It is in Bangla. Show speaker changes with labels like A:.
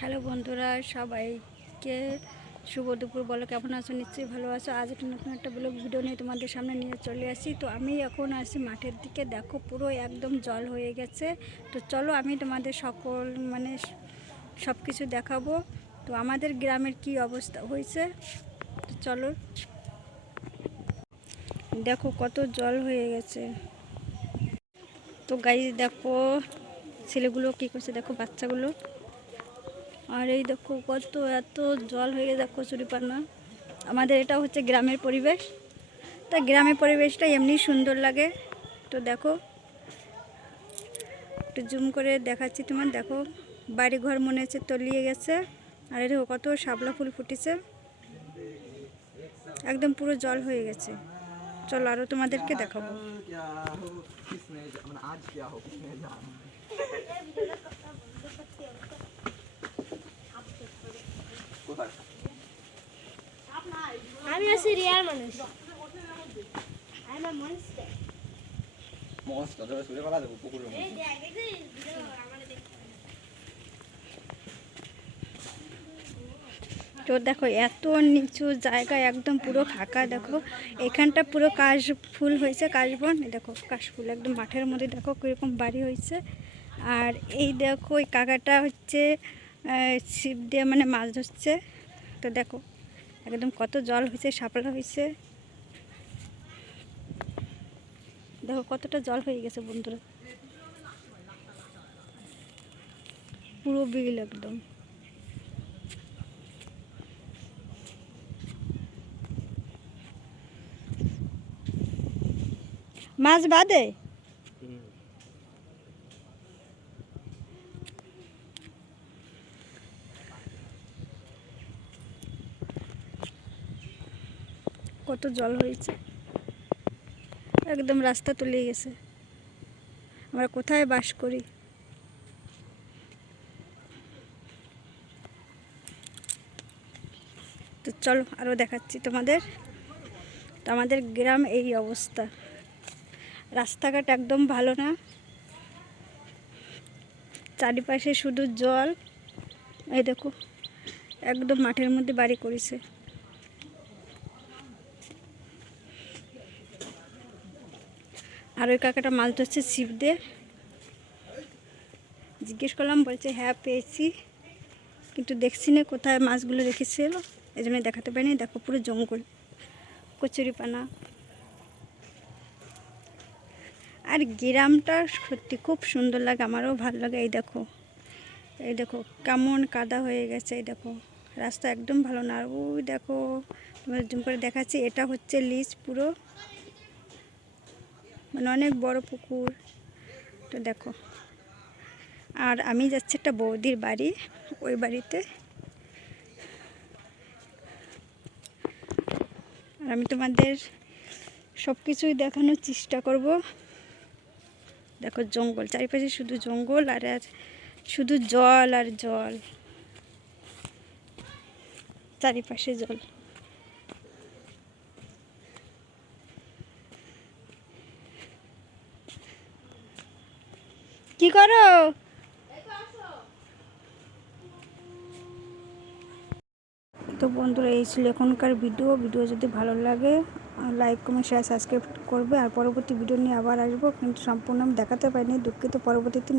A: হ্যালো বন্ধুরা, সবাইকে শুভ দুপুর বলো, কেমন আছো? নিশ্চয়ই ভালো আছো। আজ একটা নতুন একটা ব্লগ ভিডিও নিয়ে তোমাদের সামনে নিয়ে চলে আসি। তো আমি এখন আসি মাঠের দিকে। দেখো, পুরো একদম জল হয়ে গেছে। তো চলো, আমি তোমাদের সকল মানে সব কিছু দেখাবো। তো আমাদের গ্রামের কি অবস্থা হয়েছে? তো চলো। দেখো, কত জল হয়ে গেছে। তো গাই দেখো, ছেলেগুলো কী করছে? দেখো, বাচ্চাগুলো। আর এই দেখো কত এত জল হয়ে গেছে দেখো চুরিপানা আমাদের এটা হচ্ছে গ্রামের পরিবেশ। তা গ্রামের পরিবেশটা এমনি সুন্দর লাগে। তো দেখো একটু জুম করে দেখাচ্ছি তোমার। দেখো বাড়ি ঘর মনে হচ্ছে তলিয়ে গেছে। আর এটা কত শাপলা ফুল ফুটেছে। একদম পুরো জল হয়ে গেছে। চলো আরও তোমাদেরকে দেখাবো।
B: क्या
C: আমি আছি রিয়াল মানুষ। আমি মনস্টার
B: মস্ত ধরে সুরে পালা দেবো পুকুরের
C: এই দেখ দেখছিস আমাদের
A: তো দেখো এত নিচু জায়গা একদম পুরো ফাঁকা দেখো। এখানটা পুরো কাশ ফুল হয়েছে কাশবন। দেখো কাশ ফুল একদম মাঠের মধ্যে দেখো কীরকম বাড়ি হয়েছে। আর এই দেখো এই কাকাটা হচ্ছে ছিপ দিয়ে মানে মাছ ধরছে। তো দেখো, একদম কত জল হয়েছে, শাপলা হয়েছে। দেখো, কতটা জল হয়ে গেছে বন্ধুরা। পুরো বিল একদম। মাছ বাদে? কত জল হয়েছে। একদম রাস্তা তুলে গেছে। আমরা কোথায় বাস করি? তো চলো আরও দেখাচ্ছি তোমাদের। তো আমাদের গ্রাম এই অবস্থা। রাস্তাঘাট একদম ভালো না। চারিপাশে শুধু জল। এই দেখো, একদম মাঠের মধ্যে বাড়ি করেছে। আর ওই কাকাটা মাছ ধরছে ছিপ দিয়ে। জিজ্ঞেস করলাম, বলছে হ্যাঁ পেয়েছি। কিন্তু দেখছি না কোথায় মাছগুলো রেখেছিল। এই জন্য দেখাতে পারিনি। দেখো, পুরো জঙ্গল, কচুরিপানা। আর গ্রামটা সত্যি খুব সুন্দর লাগে, আমারও ভালো লাগে। এই দেখো এই দেখো, কেমন কাদা হয়ে গেছে, এই দেখো। রাস্তা একদম ভালো না। আর ওই দেখো তোমার জুম করে দেখাচ্ছি। এটা হচ্ছে লিজ পুরো। মানে অনেক বড় পুকুর। তো দেখো। আর আমি যাচ্ছি একটা বৌদির বাড়ি। ওই বাড়িতে। আর আমি তোমাদের সব কিছুই দেখানোর চেষ্টা করব। দেখো জঙ্গল, চারিপাশে শুধু জঙ্গল আর আর শুধু জল আর জল। চারিপাশে জল। কি করো? তো বন্ধুরা, এই ছিল এখনকার ভিডিও ভিডিও যদি ভালো লাগে লাইক কমেন্ট শেয়ার সাবস্ক্রাইব করবে। আর পরবর্তী ভিডিও নিয়ে আবার আসব। কিন্তু সম্পূর্ণ আমি দেখাতে পারিনি, দুঃখিত। পরবর্তীতে